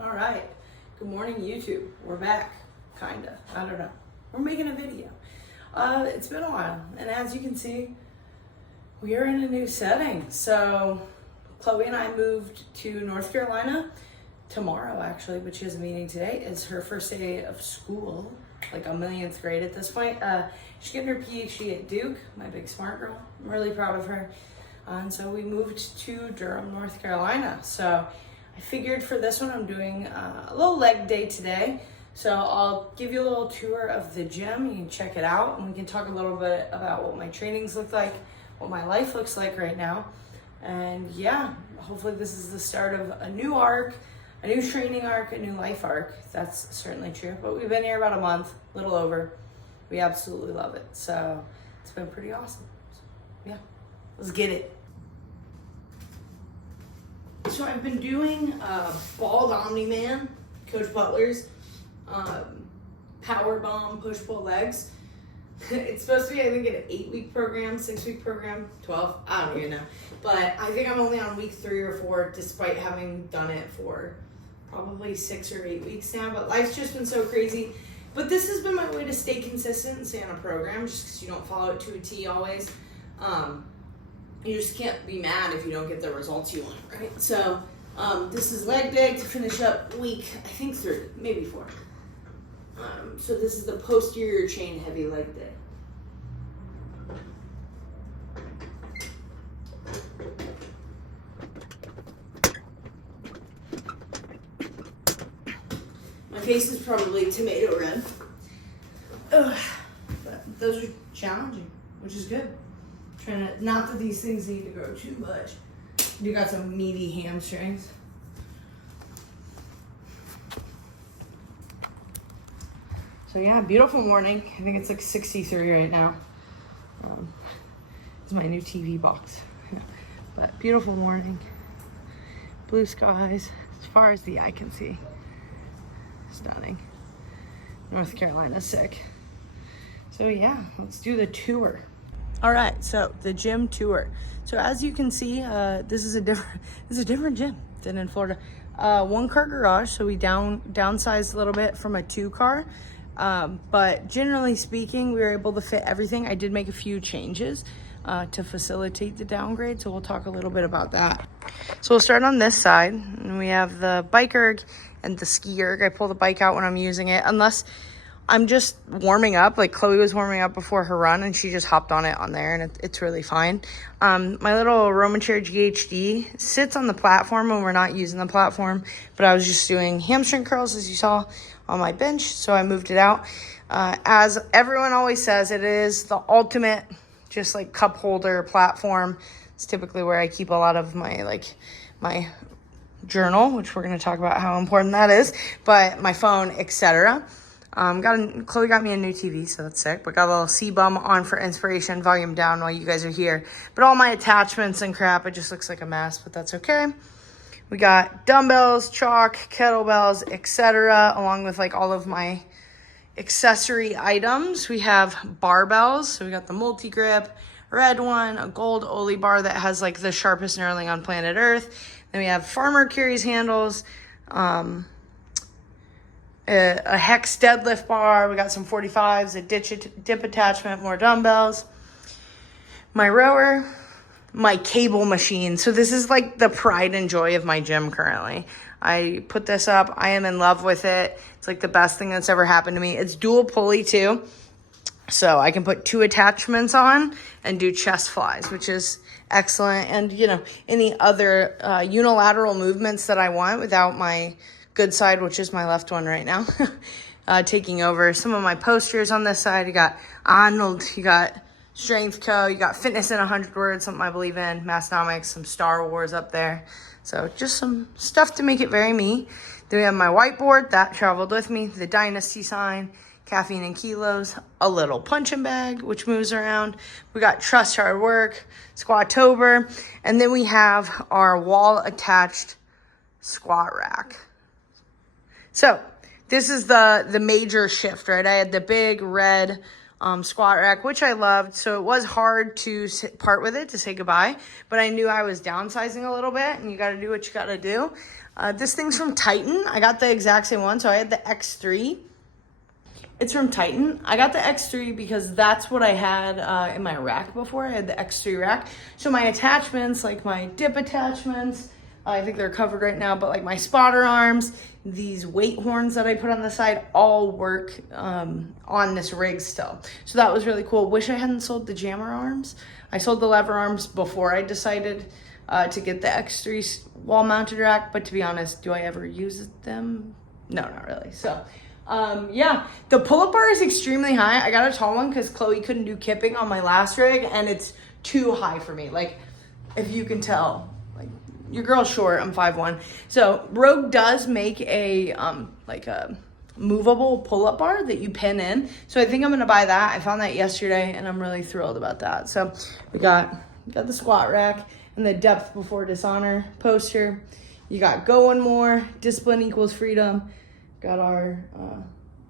All right. Good morning, YouTube. We're back. Kinda. I don't know. We're making a video. It's been a while, and as you can see, we are in a new setting. So Chloe and I moved to North Carolina tomorrow, actually, but she has a meeting today. It's her first day of school, like a millionth grade at this point. She's getting her PhD at Duke, my big smart girl. I'm really proud of her. And so we moved to Durham, North Carolina. So I figured for this one, I'm doing a little leg day today. So I'll give you a little tour of the gym. You can check it out, and we can talk a little bit about what my trainings look like, what my life looks like right now. And yeah, hopefully this is the start of a new arc, a new training arc, a new life arc. That's certainly true. But we've been here about a month, a little over. We absolutely love it. So it's been pretty awesome. So, yeah, let's get it. So I've been doing Bald Omni-Man, Coach Butler's Power Bomb Push-Pull Legs. It's supposed to be, I think, an 8-week program, 6-week program, 12, I don't even know. But I think I'm only on week 3 or 4, despite having done it for probably 6 or 8 weeks now. But life's just been so crazy. But this has been my way to stay consistent and stay on a program, just because you don't follow it to a T always. You just can't be mad if you don't get the results you want, right? So this is leg day to finish up week, I think 3, maybe 4. So this is the posterior chain heavy leg day. My face is probably tomato red. Ugh. But those are challenging, which is good. Trying to, not that these things need to grow too much. You got some meaty hamstrings. So yeah, beautiful morning. I think it's like 63 right now. It's my new TV box. But beautiful morning. Blue skies as far as the eye can see. Stunning. North Carolina's sick. So yeah, let's do the tour. All right, so the gym tour. So as you can see, this is a different gym than in Florida. 1-car garage, so we downsized a little bit from a 2-car. But generally speaking, we were able to fit everything. I did make a few changes to facilitate the downgrade, so we'll talk a little bit about that. So we'll start on this side, and we have the bike erg and the ski erg. I pull the bike out when I'm using it, unless I'm just warming up. Like Chloe was warming up before her run, and she just hopped on it on there, and it's really fine. My little Roman Chair GHD sits on the platform when we're not using the platform, but I was just doing hamstring curls, as you saw on my bench, so I moved it out. As everyone always says, it is the ultimate just like cup holder platform. It's typically where I keep a lot of my journal, which we're going to talk about how important that is, but my phone, etc. Chloe got me a new TV, so that's sick. But got a little C-bum on for inspiration, volume down while you guys are here. But all my attachments and crap, it just looks like a mess, but that's okay. We got dumbbells, chalk, kettlebells, etc., along with like all of my accessory items. We have barbells, so we got the multi-grip, red one, a gold Oli bar that has like the sharpest knurling on planet Earth. Then we have Farmer Carries handles, a hex deadlift bar. We got some 45s, a dip attachment, more dumbbells, my rower, my cable machine. So this is like the pride and joy of my gym currently. I put this up. I am in love with it. It's like the best thing that's ever happened to me. It's dual pulley too. So I can put 2 attachments on and do chest flies, which is excellent. And, you know, any other unilateral movements that I want without my good side, which is my left one right now, taking over. Some of my postures on this side, you got Arnold, you got Strength Co., you got Fitness in 100 Words, something I believe in, Massnomics, some Star Wars up there. So just some stuff to make it very me. Then we have my whiteboard, that traveled with me, the Dynasty sign, caffeine and kilos, a little punching bag, which moves around. We got Trust Hard Work, Squatober, and then we have our wall-attached squat rack. So this is the major shift, right? I had the big red squat rack, which I loved. So it was hard to part with it, to say goodbye, but I knew I was downsizing a little bit, and you got to do what you got to do. This thing's from Titan. I got the exact same one. So I had the X3. It's from Titan. I got the X3 because that's what I had in my rack before. I had the X3 rack. So my attachments, like my dip attachments, I think they're covered right now, but like my spotter arms, these weight horns that I put on the side, all work on this rig still. So that was really cool. Wish I hadn't sold the jammer arms. I sold the lever arms before I decided to get the X3 wall mounted rack, but to be honest, do I ever use them? No, not really. So yeah, the pull-up bar is extremely high. I got a tall one because Chloe couldn't do kipping on my last rig, and it's too high for me. Like, if you can tell, like, your girl's short, I'm 5'1". So Rogue does make a like a movable pull-up bar that you pin in. So I think I'm gonna buy that. I found that yesterday, and I'm really thrilled about that. So we got the squat rack and the depth before dishonor poster. You got going more, discipline equals freedom. Got our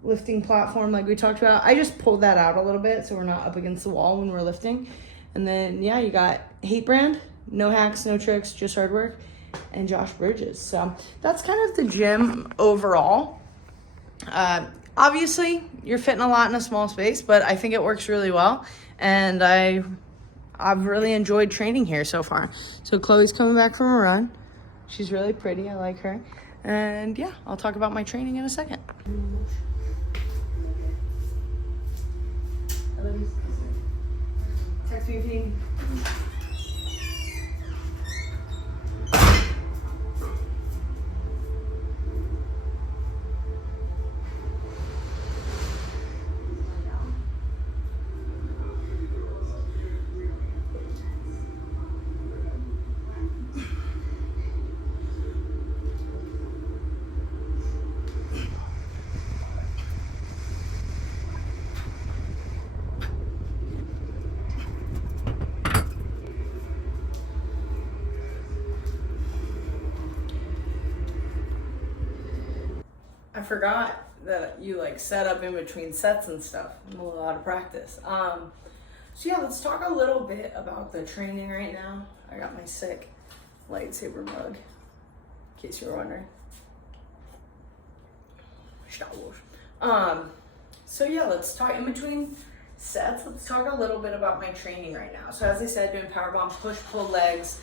lifting platform like we talked about. I just pulled that out a little bit so we're not up against the wall when we're lifting. And then, yeah, you got Hate Brand, no hacks, no tricks, just hard work, and Josh Bridges. So that's kind of the gym overall. Obviously, you're fitting a lot in a small space, but I think it works really well. And I've really enjoyed training here so far. So Chloe's coming back from a run. She's really pretty. I like her. And yeah, I'll talk about my training in a second. Text me if you need. I forgot that you like set up in between sets and stuff. I'm a little out of practice. So yeah, let's talk a little bit about the training right now. I got my sick lightsaber mug, in case you were wondering. Star Wars. So yeah, let's talk in between sets. Let's talk a little bit about my training right now. So as I said, doing power bomb, push, pull legs,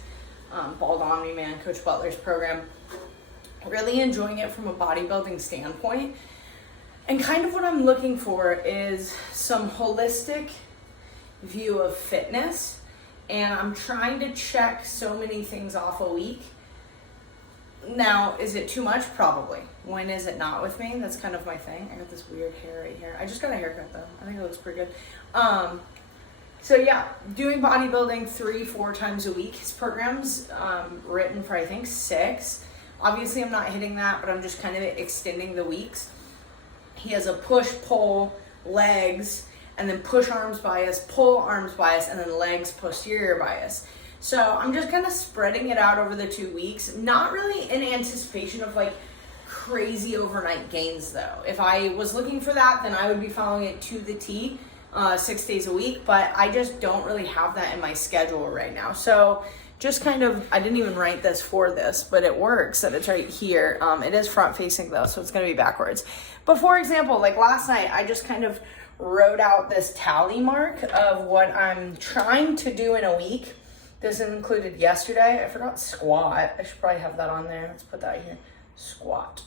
Bald Omni Man, Coach Butler's program. Really enjoying it from a bodybuilding standpoint. And kind of what I'm looking for is some holistic view of fitness. And I'm trying to check so many things off a week. Now, is it too much? Probably. When is it not with me? That's kind of my thing. I got this weird hair right here. I just got a haircut though. I think it looks pretty good. So yeah, doing bodybuilding 3-4 times a week. His program's written for I think 6. Obviously, I'm not hitting that, but I'm just kind of extending the weeks. He has a push, pull, legs, and then push arms bias, pull arms bias, and then legs posterior bias. So I'm just kind of spreading it out over the 2 weeks. Not really in anticipation of like crazy overnight gains though. If I was looking for that, then I would be following it to the T 6 days a week, but I just don't really have that in my schedule right now. So just kind of, I didn't even write this for this, but it works that it's right here. It is front facing though, so it's gonna be backwards. But for example, like last night, I just kind of wrote out this tally mark of what I'm trying to do in a week. This included yesterday. I forgot squat. I should probably have that on there. Let's put that here. Squat.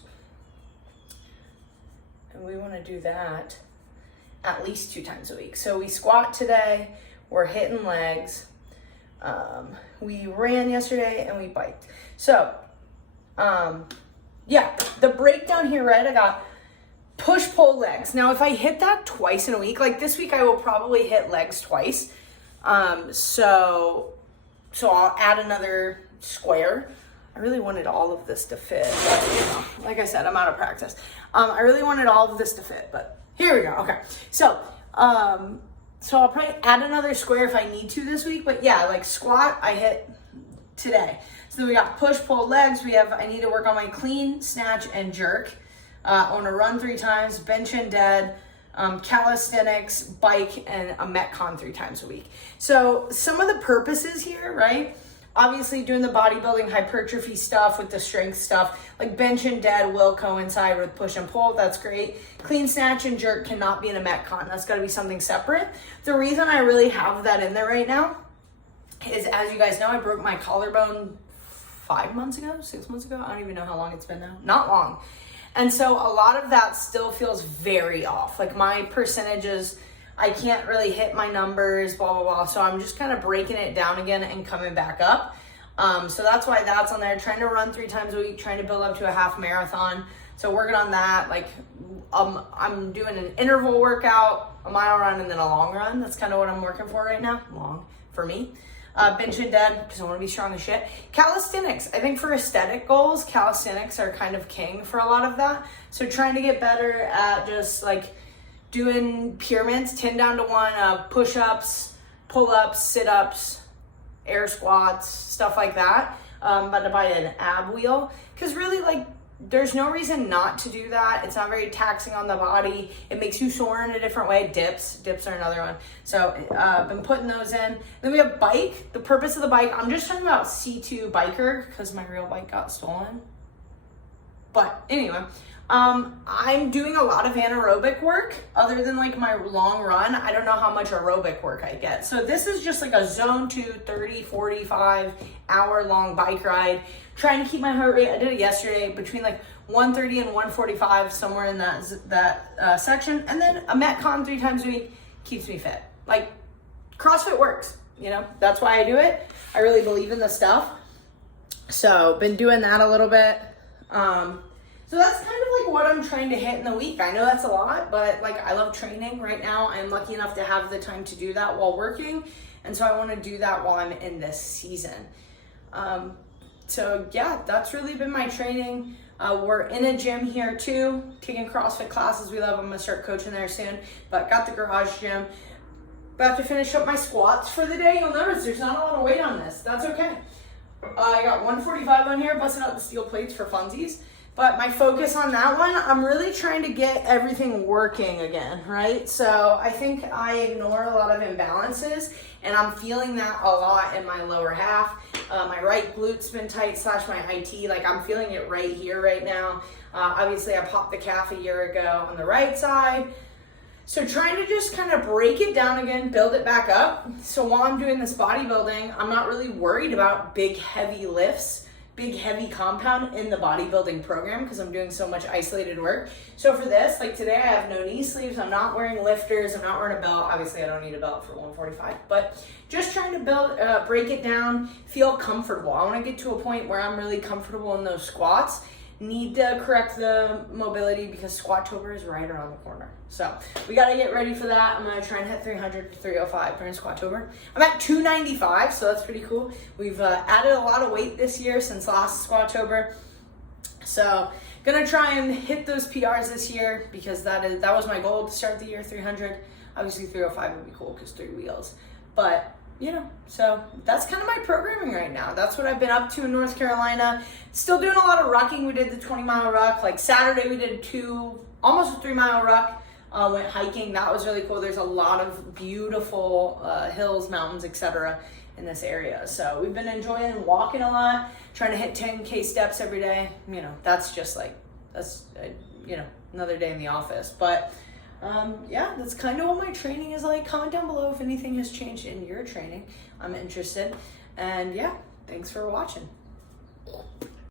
And we wanna do that at least 2 times a week. So we squat today, we're hitting legs. We ran yesterday and we biked. So, yeah, the breakdown here, right? I got push, pull, legs. Now, if I hit that twice in a week, like this week, I will probably hit legs twice. So I'll add another square. I really wanted all of this to fit. But, you know, like I said, I'm out of practice. I really wanted all of this to fit, but here we go. Okay. So I'll probably add another square if I need to this week, but yeah, like squat, I hit today. So then we got push, pull, legs. I need to work on my clean, snatch, and jerk. I want to run 3 times, bench and dead, calisthenics, bike, and a Metcon 3 times a week. So some of the purposes here, right? Obviously doing the bodybuilding hypertrophy stuff with the strength stuff, like bench and dead will coincide with push and pull. That's great. Clean snatch and jerk cannot be in a Metcon. That's got to be something separate. The reason I really have that in there right now is, as you guys know, I broke my collarbone 5 months ago, 6 months ago. I don't even know how long it's been now. Not long. And so a lot of that still feels very off. Like my percentages, I can't really hit my numbers, blah, blah, blah. So I'm just kind of breaking it down again and coming back up. So that's why that's on there. Trying to run 3 times a week, trying to build up to a half marathon. So working on that. Like I'm doing an interval workout, a mile run, and then a long run. That's kind of what I'm working for right now. Long for me. Bench and dead, because I want to be strong as shit. Calisthenics. I think for aesthetic goals, calisthenics are kind of king for a lot of that. So trying to get better at just like doing pyramids, 10 down to 1, push-ups, pull-ups, sit-ups, air squats, stuff like that. But to buy an ab wheel, because really, like, there's no reason not to do that. It's not very taxing on the body. It makes you sore in a different way. Dips are another one. So I've been putting those in. Then we have bike. The purpose of the bike, I'm just talking about C2 biker because my real bike got stolen. But anyway, I'm doing a lot of anaerobic work other than like my long run. I don't know how much aerobic work I get. So this is just like a zone 2, 30, 45 hour long bike ride. Trying to keep my heart rate. I did it yesterday between like 130 and 145, somewhere in that section. And then a Metcon 3 times a week keeps me fit. Like CrossFit works, you know, that's why I do it. I really believe in the stuff. So been doing that a little bit. So that's kind of like what I'm trying to hit in the week. I know that's a lot, but like I love training right now. I'm lucky enough to have the time to do that while working. And so I want to do that while I'm in this season. So yeah, that's really been my training. We're in a gym here too, taking CrossFit classes. We love. I'm gonna start coaching there soon, but got the garage gym. About to finish up my squats for the day. You'll notice there's not a lot of weight on this. That's okay. I got 145 on here, busting out the steel plates for funsies. But my focus on that one, I'm really trying to get everything working again, right? So I think I ignore a lot of imbalances, and I'm feeling that a lot in my lower half. My right glute's been tight / my IT. Like I'm feeling it right here right now. Obviously I popped the calf a year ago on the right side. So trying to just kind of break it down again, build it back up. So while I'm doing this bodybuilding, I'm not really worried about big heavy lifts, big heavy compound in the bodybuilding program because I'm doing so much isolated work. So for this, like today I have no knee sleeves, I'm not wearing lifters, I'm not wearing a belt. Obviously I don't need a belt for 145, but just trying to build, break it down, feel comfortable. I want to get to a point where I'm really comfortable in those squats. Need to correct the mobility because Squattober is right around the corner. So we got to get ready for that. I'm going to try and hit 300 to 305 during Squattober. I'm at 295, so that's pretty cool. We've added a lot of weight this year since last Squattober. So going to try and hit those PRs this year because that was my goal to start the year, 300. Obviously 305 would be cool because 3 wheels. But you know, so that's kind of my programming right now. That's what I've been up to in North Carolina. Still doing a lot of rucking. We did the 20-mile ruck. Like Saturday, we did almost a 3-mile ruck. Went hiking. That was really cool. There's a lot of beautiful hills, mountains, etc. in this area. So we've been enjoying walking a lot, trying to hit 10K steps every day. You know, that's just like, you know, another day in the office. But yeah, that's kind of what my training is like. Comment down below if anything has changed in your training. I'm interested. And yeah, thanks for watching.